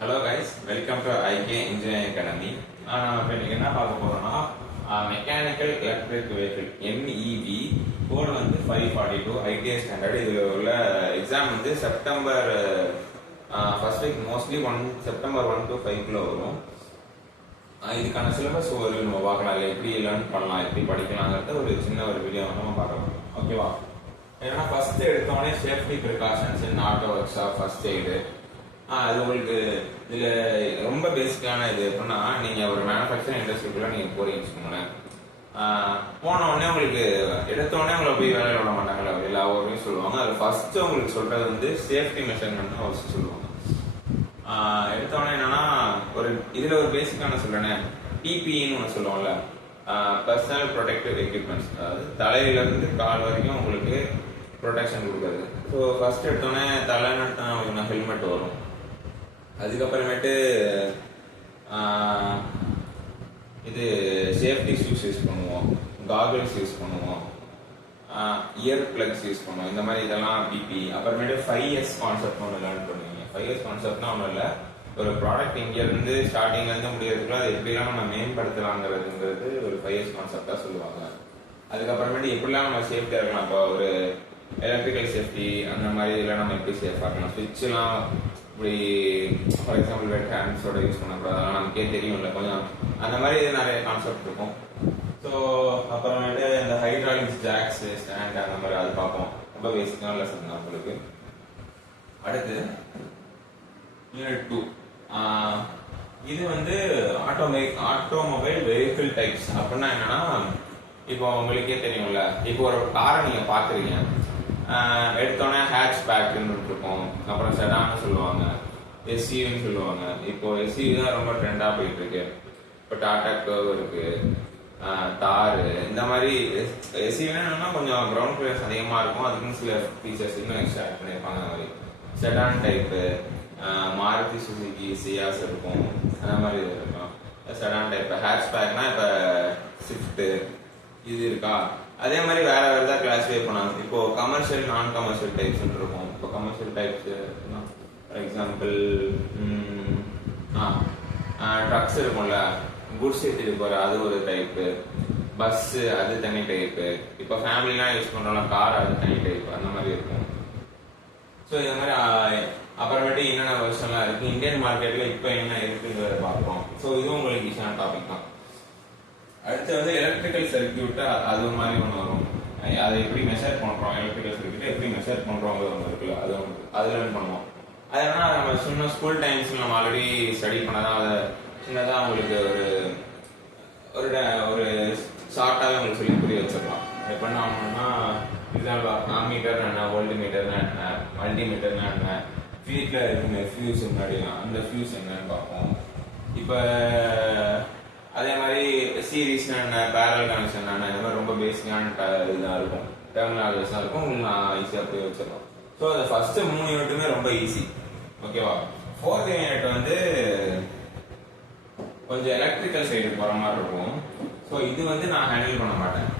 Hello guys, welcome to IK engineering academy. நம்ம இப்போ இன்னைக்கு என்ன பார்க்க போறோம்னா mechanical electric vehicle MEV code வந்து 542 ITI ஸ்டாண்டர்ட். இதில் உள்ள எக்ஸாம் வந்து September first week, mostly September 1 to 5 வரும். இதுக்கான சிலபஸ் ஒரு நம்ம பார்க்கலாம், இல்லை எப்படி லேர்ன் பண்ணலாம், எப்படி படிக்கலாங்கிறத ஒரு சின்ன ஒரு வீடியோ நம்ம பார்க்கலாம். ஓகேவா? ஏன்னா ஃபர்ஸ்ட் எடுத்தோடனே safety precautions in auto workshop, first aid. அது உங்களுக்கு இதில் ரொம்ப பேசிக்கான இது எப்படின்னா, நீங்கள் ஒரு மேனுஃபேக்சரிங் இண்டஸ்ட்ரிக்குள்ள நீங்கள் போறீங்கன்னு வச்சுக்கோங்களேன். போன உடனே உங்களுக்கு எடுத்தோடனே உங்களை போய் வேலையை விட மாட்டாங்களா, எல்லா ஊரையும் சொல்லுவாங்க. அது ஃபர்ஸ்ட் உங்களுக்கு சொல்றது வந்து சேஃப்டி மெஷர்மெண்ட் தான் ஃபர்ஸ்ட் சொல்லுவாங்க. எடுத்தோடனே என்னன்னா, ஒரு இதில் ஒரு பேசிக்கான சொல்றேனே, PPEன்னு ஒன்று சொல்லுவோம்ல, பர்சனல் ப்ரொடெக்டிவ் எக்யூப்மெண்ட்ஸ். அதாவது தலையிலேருந்து கால் வரைக்கும் உங்களுக்கு ப்ரொடெக்ஷன் கொடுக்குறது. ஸோ ஃபர்ஸ்ட் எடுத்தோடனே தலைநட்டு ஹெல்மெட் வரும். அதுக்கப்புறமேட்டு இது சேஃப்டி ஷூஸ் யூஸ் பண்ணுவோம், காகல்ஸ் யூஸ் பண்ணுவோம், இயர் பிளக்ஸ் யூஸ் பண்ணுவோம். இந்த மாதிரி இதெல்லாம் பிபி. அப்புறமேட்டு 5S கான்செப்ட் ஒன்று லேர்ன் பண்ணுவீங்க. 5S கான்செப்ட்னா ஒன்றும் இல்லை, ஒரு ப்ராடக்ட் இங்கேருந்து ஸ்டார்டிங்லேருந்து முடியறதுக்குள்ள அது எப்படிலாம் நம்ம மேம்படுத்தலாங்கிறதுங்கிறது ஒரு 5S கான்செப்டாக சொல்லுவாங்க. அதுக்கப்புறமேட்டு எப்படிலாம் நம்ம சேஃப்டியாக இருக்கலாம். இப்போ ஒரு எலக்ட்ரிக்கல் சேஃப்டி அந்த மாதிரி இதெல்லாம் நம்ம எப்படி சேஃபாக இருக்கலாம், ஸ்விட்ச்லாம் இப்படி ஃபார் எக்ஸாம்பிள் வெட் ஹேண்ட்ஸோட யூஸ் பண்ணக்கூடாது, அதெல்லாம் நமக்கே தெரியும்ல கொஞ்சம். அந்த மாதிரி நிறைய கான்செப்ட் இருக்கும். ஸோ அப்புறமேட்டு இந்த ஹைட்ராலிக்ஸ், ஜாக்ஸ், ஸ்டாண்ட் அந்த மாதிரி அது பார்ப்போம். ரொம்ப பேசிக்கான லெசன் தான் உங்களுக்கு. அடுத்து யூனிட் 2. இது வந்து ஆட்டோமொபைல் வெஹிக்கிள் டைப்ஸ். அப்படின்னா என்னன்னா, இப்போ உங்களுக்கே தெரியும்ல, இப்போ ஒரு காரை நீங்க பாக்குறீங்க, எடுத்தோடனே ஹேட்ச் பேக்னு இருக்கும், அப்புறம் செடான்னு சொல்லுவாங்க, SUVன்னு சொல்லுவாங்க. இப்போ SUV தான் ரொம்ப ட்ரெண்டா போயிட்டு இருக்கு. இப்போ டாடா கர்வ் இருக்கு, தாரு, இந்த மாதிரி. SUVனா என்னன்னா கொஞ்சம் கிரவுண்ட் கிளியரன்ஸ் அதிகமா இருக்கும், அதுக்குன்னு சில ஃபீச்சர்ஸ் இன்னும் எக்ஸ்ட்ரா ஆட் பண்ணியிருப்பாங்க. அந்த மாதிரி sedan type, Maruti Suzuki Ciaz இருக்கும், அந்த மாதிரி இது இருக்கும். Sedan type. ஹேட்ச் பேக்னா இப்போ ஸ்விஃப்ட் இது இருக்கா. அதே மாதிரி வேற வேற ஏதாவது கிளாஸிஃபை பண்ணாங்க. இப்போ கமர்ஷியல், நான் கமர்ஷியல் டைப்ஸ் இருக்கும். இப்போ commercial types for example trucks இருக்கும்ல, குட்ஸ் ஏற்றிட்டு போற, அது ஒரு டைப்பு. பஸ் அது தனி டைப்பு. இப்போ ஃபேமிலிலாம் யூஸ் பண்றோம்ல, கார் அது தனி டைப். அந்த மாதிரி இருக்கும். ஸோ இந்த மாதிரி அப்புறமேட்டு என்னென்ன வருஷம்லாம் இருக்கு, இந்தியன் மார்க்கெட்ல இப்போ என்ன இருக்குங்கிறத பார்ப்போம். ஸோ இதுவும் உங்களுக்கு ஈஸியான டாபிக் தான். அடுத்து வந்து எலக்ட்ரிக்கல் சர்க்கியூட், அது ஒரு மாதிரி ஒன்று வரும். அதை எப்படி மெஷர் பண்றோம், எலக்ட்ரிக்கல் சர்க்கியூட் எப்படி மெஷர் பண்றோங்கிறது ஒன்று இருக்குல்ல, அது லேர்ன் பண்ணுவோம். அது என்ன, நம்ம சின்ன ஸ்கூல் டைம்ஸ்ல நம்ம ஆல்ரெடி ஸ்டடி பண்ணதான், அதை சின்னதாக உங்களுக்கு ஒரு ஒரு ஷார்ட்டாகவே உங்களுக்கு சொல்லி புரிய வச்சிடலாம். எப்படின்னா எக்ஸாம்பிள் ஆம்மீட்டர் என்ன, வோல்ட் மீட்டர் என்ன, மல்டிமீட்டர் என்ன, வீட்டில் இருக்குமே ஃபியூஸ் முன்னாடிலாம், அந்த ஃபியூஸ் என்னன்னு பார்ப்போம். இப்போ அதே மாதிரி சீரீஸ்னா என்ன, பேரல் கனெக்ஷன் என்ன, இந்த மாதிரி ரொம்ப பேசிக்கான இதாக இருக்கும், டெர்மினாலஜிஸாக இருக்கும். உங்களுக்கு நான் ஈஸியாக போய் வச்சிடலாம். ஸோ அந்த ஃபர்ஸ்ட் 3 யூனிட்டுமே ரொம்ப ஈஸி. ஓகேவா? 4th யூனிட் வந்து கொஞ்சம் எலக்ட்ரிக்கல் சைடு போகிற மாதிரி இருக்கும். ஸோ இது வந்து நான் ஹேண்டில் பண்ண மாட்டேன்.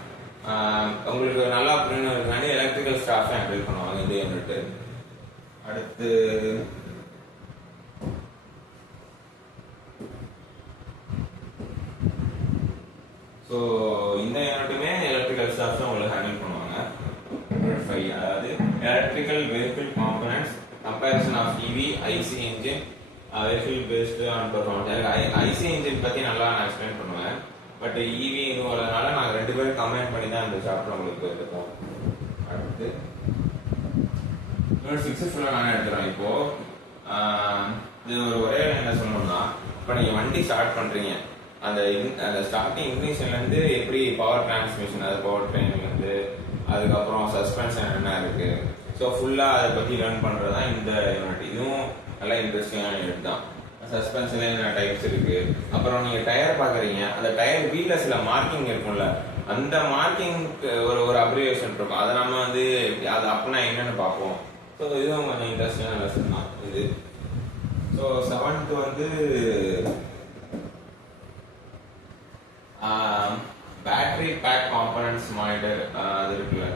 உங்களுக்கு நல்லா புரியணுங்கிறதுக்காண்டி எலக்ட்ரிக்கல் ஸ்டாஃப் ஹேண்டில் பண்ணுவாங்க இந்த யூனிட். அடுத்து ஸோ இந்த யூனிட்டுமே எலக்ட்ரிக்கல் ஸ்டாஃப் தான் உங்களுக்கு ஹேண்டில் பண்ணுவாங்க. 5, அதாவது electrical vehicle components, comparison of EV, IC engine, vehicle based on performance. IC engine பற்றி நல்லா நான் எக்ஸ்பிளைன் பண்ணுவேன். பட் EV இதுவும் வரதுனால நாங்கள் 2 பேரும் கம்பைன் பண்ணி தான் இந்த சாப்டர் உங்களுக்கு எடுப்போம். அடுத்து யூனிட் 6 ஃபுல்லாக நானே எடுத்துறேன். இப்போ இது ஒரே என்ன சொல்லணும்னா, இப்போ நீங்கள் வண்டி ஸ்டார்ட் பண்ணுறீங்க, அந்த ஸ்டார்டிங் இக்னிஷன்லேருந்து எப்படி பவர் டிரான்ஸ்மிஷன், அது பவர் ட்ரெயின்லேருந்து அதுக்கப்புறம் சஸ்பென்ஷன் என்ன இருக்கு, ஸோ ஃபுல்லாக அதை பற்றி லேர்ன் பண்ணுறது தான் இந்த யூனிட். இதுவும் நல்லா இன்ட்ரெஸ்டிங்கான யூனிட் தான். சஸ்பென்ஷன்ல என்ன டைப்ஸ் இருக்கு, அப்புறம் நீங்கள் டயர் பார்க்குறீங்க, அந்த டயர் வீட்டில் சில மார்க்கிங் இருக்கும்ல, அந்த மார்க்கிங் ஒரு அப்ரிவேஷன் இருக்கும், அதை நம்ம வந்து அது அப்படின்னா என்னன்னு பார்ப்போம். ஸோ இதுவும் கொஞ்சம் இன்ட்ரெஸ்டிங்கான லெசன் தான் இது. ஸோ 7th வந்து பேட்டரி பேக் காம்பனன்ட்ஸ் மானிட்டர், அது இருக்குல்ல.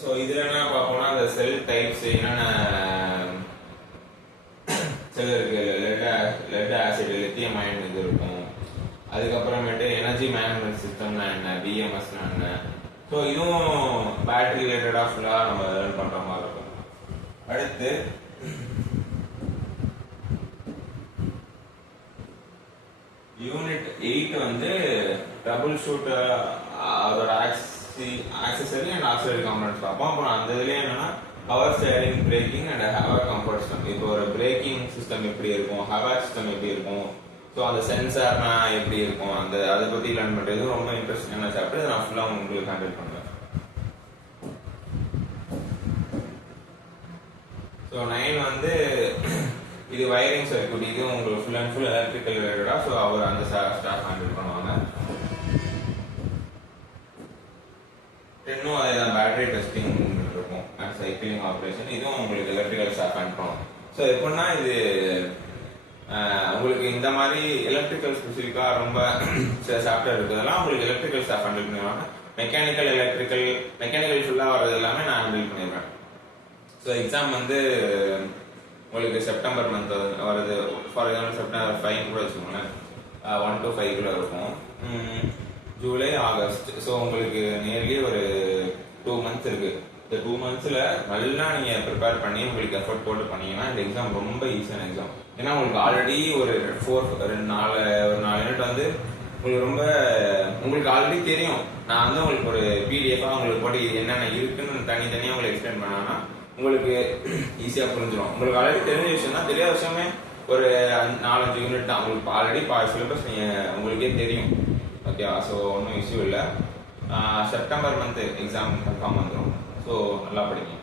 ஸோ இதுல என்ன பார்ப்போம்னா, அந்த செல் டைப்ஸ் என்னென்ன செல் இருக்கு, அதுக்கப்புறமேட்டு எனர்ஜி மேனேஜ்மெண்ட் சிஸ்டம்னா என்ன, பிஎம்எஸ்னா என்ன. ஸோ இதுவும் பேட்டரி ரிலேட்டடாக ஃபுல்லாக நம்ம லேர்ன் பண்ணுற மாதிரி இருக்கும். அடுத்து யூனிட் 8 வந்து ட்ரபிள் ஷூட் அதோட ஆக்சசரி அண்ட் ஆக்சிலரி காம்பனன்ட்ஸ் பார்ப்போம். அப்புறம் அந்த இதுலேயே என்னன்னா power steering, braking and our comfort system. இப்போ ஒரு பிரேக்கிங் சிஸ்டம் எப்படி இருக்கும், ஹவர் சிஸ்டம் எப்படி இருக்கும், ஸோ அந்த சென்சார்னா எப்படி இருக்கும், அந்த அதை பற்றி லேர்ன் பண்ணுறது ரொம்ப இன்ட்ரெஸ்டிங்கான சாப்டர். நான் ஃபுல்லாக உங்களுக்கு ஹேண்டில் பண்ணுவேன். ஸோ 9 வந்து இது வயரிங் சர்க்யூட். இது உங்களுக்கு ஃபுல் அண்ட் ஃபுல் எலக்ட்ரிக்கல் ரிலேட்டடா. ஸோ அவர் அந்த ஸ்டாஃப் ஹேண்டில் பண்ணுவாங்க. 10 அதே தான், பேட்டரி டெஸ்டிங் இருக்கும் அண்ட் சைக்கிளிங் ஆப்ரேஷன். இதுவும் உங்களுக்கு எலக்ட்ரிக்கல் ஸ்டாஃப் ஹேண்டில் பண்ணுவாங்க. ஸோ எப்படின்னா இது உங்களுக்கு இந்த மாதிரி எலக்ட்ரிக்கல் ஸ்பெசிஃபிக்காக ரொம்ப சில சாப்டர் இருக்கிறதெல்லாம் உங்களுக்கு எலக்ட்ரிக்கல் ஸ்டாஃப் ஹேண்டில் பண்ணிடுவாங்க. மெக்கானிக்கல், மெக்கானிக்கல் ஃபுல்லாக வர்றது எல்லாமே நான் ஹேண்டில் பண்ணிடுவேன். ஸோ எக்ஸாம் வந்து உங்களுக்கு செப்டம்பர் மந்த் வருது. ஃபார் எக்ஸாம்பிள் செப்டம்பர் 5 கூட வச்சுக்கோங்களேன், 1 to 5 இருக்கும். ஜூலை, ஆகஸ்ட். ஸோ உங்களுக்கு நியர்லி ஒரு 2 months இருக்கு. இந்த 2 monthsல நல்லா நீங்க ப்ரிப்பேர் பண்ணி உங்களுக்கு எஃபர்ட் போட்டு பண்ணீங்கன்னா இந்த எக்ஸாம் ரொம்ப ஈஸியான எக்ஸாம். ஏன்னா உங்களுக்கு ஆல்ரெடி ஒரு 4 யூனிட் வந்து உங்களுக்கு ஆல்ரெடி தெரியும். நான் வந்து உங்களுக்கு ஒரு பிடிஎஃபா உங்களுக்கு போட்டு இது என்னென்ன இருக்குன்னு தனித்தனியாக உங்களுக்கு எக்ஸ்பிளைன் பண்ணாங்கன்னா உங்களுக்கு ஈஸியா புரிஞ்சிடும். உங்களுக்கு ஆல்ரெடி தெரிஞ்ச விஷயம் தான், தெரியாத விஷயமே ஒரு 4-5 யூனிட் தான். உங்களுக்கு ஆல்ரெடி சிலபஸ் நீங்க உங்களுக்கே தெரியும். ஓகேவா? ஸோ ஒன்றும் இஷ்யூ இல்லை. செப்டம்பர் மந்த் எக்ஸாம் கன்ஃபார்ம் வந்துடும். ஸோ நல்லா படிங்க.